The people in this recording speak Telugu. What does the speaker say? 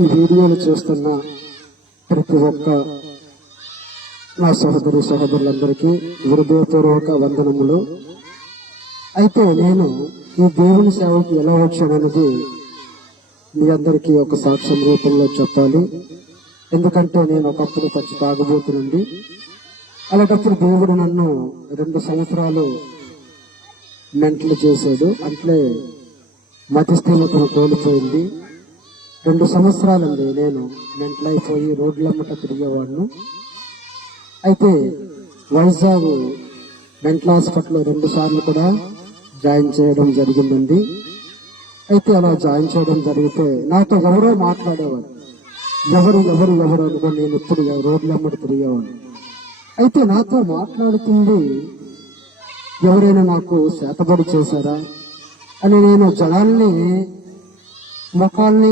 ఈ వీడియోలు చూస్తున్న ప్రతి ఒక్క నా సహోదరులందరికీ హృదయపూర్వక వందనములు. అయితే నేను ఈ దేవుని సేవకి ఎలా వచ్చానన్నది మీ అందరికీ ఒక సాక్ష్యం రూపంలో చెప్పాలి. ఎందుకంటే నేను ఒకప్పుడు పచ్చి తాగుబోతునండి. అలాంటప్పుడు దేవుడు నన్ను 2 సంవత్సరాలు మెంటలు చేశాడు. అంటే మతిస్థిమితం కోల్పోయింది. 2 సంవత్సరాలండి నేను మెంటల్ అయిపోయి రోడ్లమ్మట తిరిగేవాడిను. అయితే వైజాగ్ మెంటల్ హాస్పిటల్లో 2 సార్లు కూడా జాయిన్ చేయడం జరిగిందండి. అయితే అలా జాయిన్ చేయడం జరిగితే నాతో ఎవరో మాట్లాడేవారు. ఎవరు అనుకో నేను ఇప్పుడు రోడ్లమ్మట తిరిగేవాడు. అయితే నాతో మాట్లాడుతుంది ఎవరైనా నాకు చేతబడి చేశారా అని నేను జనాల్ని ముఖాల్ని